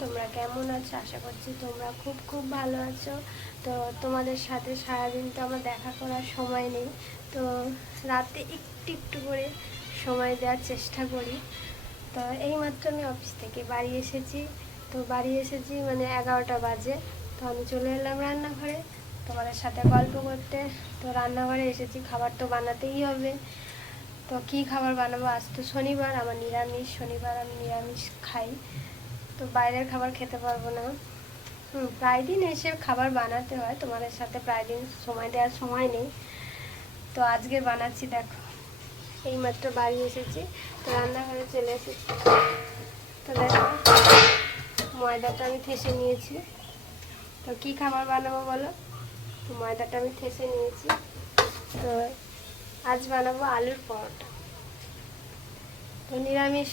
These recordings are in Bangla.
তোমরা কেমন আছো? আশা করছি তোমরা খুব খুব ভালো আছো। তো তোমাদের সাথে সারাদিন তো আমার দেখা করার সময় নেই, তো রাতে একটু একটু করে সময় দেওয়ার চেষ্টা করি। তো এইমাত্র আমি অফিস থেকে বাড়ি এসেছি। তো বাড়ি এসেছি মানে 11টা বাজে। তো আমি চলে এলাম রান্নাঘরে তোমাদের সাথে গল্প করতে। তো রান্নাঘরে এসেছি, খাবার তো বানাতেই হবে। তো কী খাবার বানাবো? আজ তো শনিবার, আমার নিরামিষ। শনিবার আমি নিরামিষ খাই, তো বাইরের খাবার খেতে পারবো না। প্রায় দিন এসে খাবার বানাতে হয়, তোমাদের সাথে প্রায় দিন সময় দেওয়ার সময় নেই। তো আজকে বানাচ্ছি। দেখো এইমাত্র বাড়ি এসেছি, তো রান্নাঘরে চলে এসেছি। তো দেখো ময়দাটা আমি থেসে নিয়েছি। তো কী খাবার বানাবো বলো? তো ময়দাটা আমি থেসে নিয়েছি। তো আজ বানাবো আলুর পরোটা। তো নিরামিষ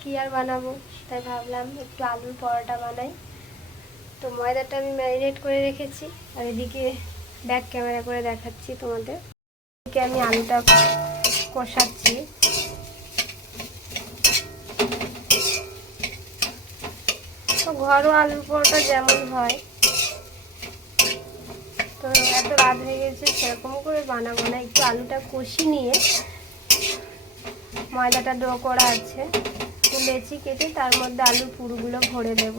কী আর বানাবো, তাই ভাবলাম একটু আলুর পরোটা বানাই। তো ময়দাটা আমি ম্যারিনেট করে রেখেছি, আর এদিকে ব্যাক ক্যামেরা করে দেখাচ্ছি তোমাদের। এদিকে আমি আলুটা কষাচ্ছি। তো ঘরোয়া আলুর পরোটা যেমন হয়, তো এত রাত হয়ে গেছে সেরকম করে বানাবো না, একটু আলুটা কষি নিয়ে ময়দাটা ডো করা আছে, তো লেচি কেটে তার মধ্যে আলুর পুরগুলো ভরে দেব।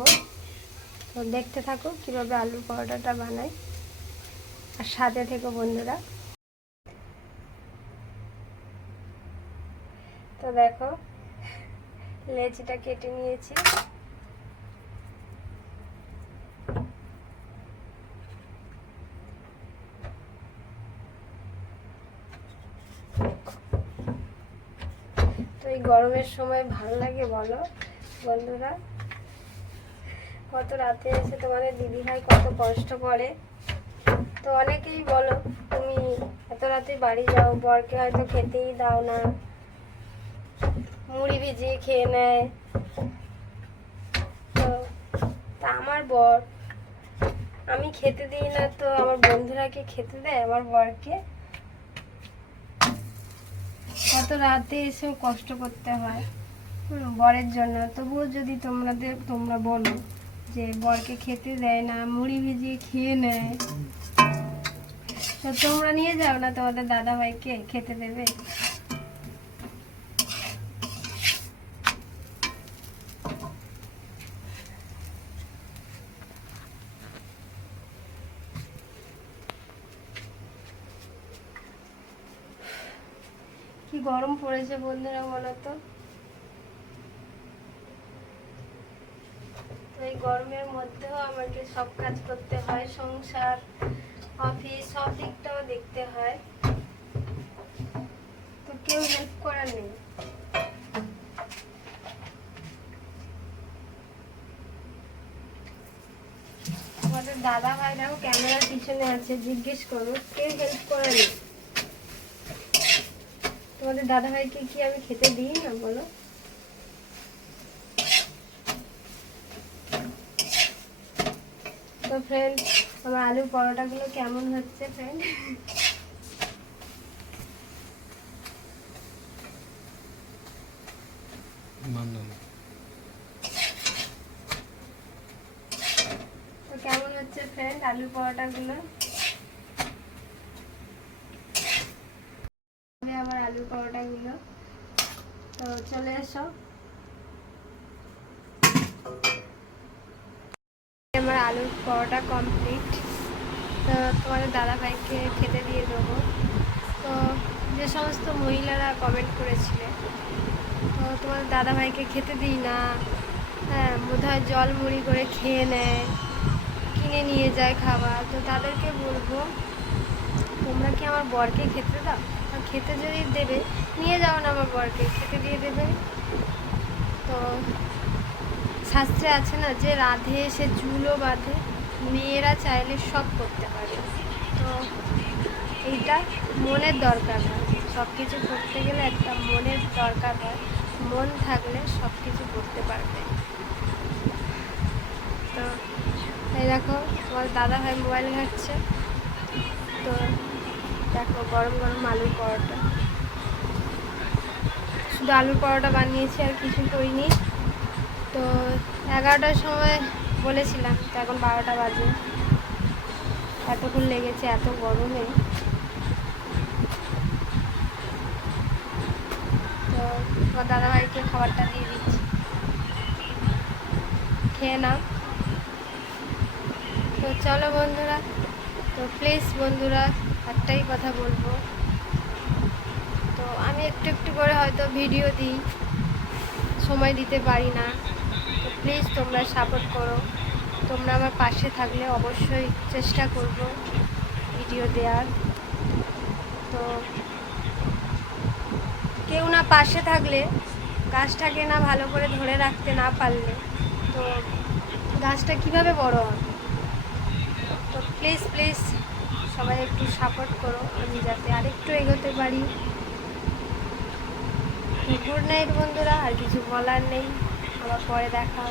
তো দেখতে থাকো কীভাবে আলুর পরোটাটা বানাই, আর সাথে থেকো বন্ধুরা। তো দেখো লেচিটা কেটে নিয়েছি। তো এই গরমের সময় ভালো লাগে বলো বন্ধুরা? কত রাতে এসে তোমাদের দিদিভাই কত কষ্ট করে। তো অনেকেই বলো তুমি এত রাতে বাড়ি যাও, বরকে হয়তো খেতেই দাও না, মুড়ি ভিজিয়ে খেয়ে নেয়। তো তা আমার বর, আমি খেতে দিই না, তো আমার বন্ধুরা কি খেতে দেয় আমার বরকে? কত রাতে এসেও কষ্ট করতে হয় বরের জন্য। তবুও যদি তোমরা বলো যে বরকে খেতে দেয় না, মুড়ি ভিজিয়ে খেয়ে নেয়, তো তোমরা নিয়ে যাও না তোমাদের দাদা ভাইকে খেতে দেবে? কি গরম পড়েছে বন্ধুরা বলো তো? তো এই গরমের মধ্যেও আমাকে সব কাজ করতে হয়, সংসার, অফিস, সব দিকটাও দেখতে হয়। তো কেউ হেল্প করার নেই। তোমাদের দাদা ভাইরাও ক্যামেরার পিছনে আছে, জিজ্ঞেস করো, কেউ হেল্প করার নেই। তোমাদের দাদা ভাইকে কি আমি খেতে দিই না বলো? তো ফ্রেন্ড, আমার আলুর পরোটাগুলো কেমন হচ্ছে ফ্রেন্ড? তো কেমন হচ্ছে ফ্রেন্ড আলুর পরোটাগুলো? আমার আলুর পরোটাগুলো, তো চলে এসো। আমার আলুর পরোটা কমপ্লিট। তো তোমাদের দাদাভাইকে খেতে দিয়ে দেবো। তো যে সমস্ত মহিলারা কমেন্ট করেছিলে, তো তোমাদের দাদাভাইকে খেতে দিই না, হ্যাঁ বোধহয় জল মুড়ি করে খেয়ে নেয়, কিনে নিয়ে যায় খাবার, তো তাদেরকে বলবো তোমরা কি আমার বরকে খেতে দাও? আর খেতে যদি দেবে নিয়ে যাও না, আমার বরকে খেতে দিয়ে দেবে। তো শাস্ত্রে আছে না যে রাধে সে চুলও বাঁধে, মেয়েরা চাইলে সব করতে পারে। তো এইটা মনের দরকার হয়, সব কিছু করতে গেলে একটা মনের দরকার হয়, মন থাকলে সব কিছু করতে পারবে। তো এই দেখো তোমার দাদা ভাই মোবাইল ঘাটছে। তো দেখো গরম গরম আলুর পরোটা, শুধু আলুর পরোটা বানিয়েছি আর কিছু করিনি। তো 11টার সময় বলেছিলাম, তো এখন 12টা বাজে। এতক্ষণ লেগেছে এত গরমে। তো তোমার দাদাভাইকে খাবারটা দিয়ে দিচ্ছি, খেয়ে নাও। তো চলো বন্ধুরা, তো প্লিজ বন্ধুরা একটাই কথা বলবো, তো আমি একটু একটু করে হয়তো ভিডিও দিই, সময় দিতে পারি না, তো প্লিজ তোমরা সাপোর্ট করো। তোমরা আমার পাশে থাকলে অবশ্যই চেষ্টা করব ভিডিও দেওয়ার। তো কেউ না পাশে থাকলে, গাছটাকে না ভালো করে ধরে রাখতে না পারলে, তো গাছটা কিভাবে বড় হবে? তো প্লিজ প্লিজ সবাই একটু সাপোর্ট করো, আমি যাতে আরেকটু এগোতে পারি। তো গুড নাইট বন্ধুরা, আর কিছু বলার নেই, আবার পরে দেখা হবে।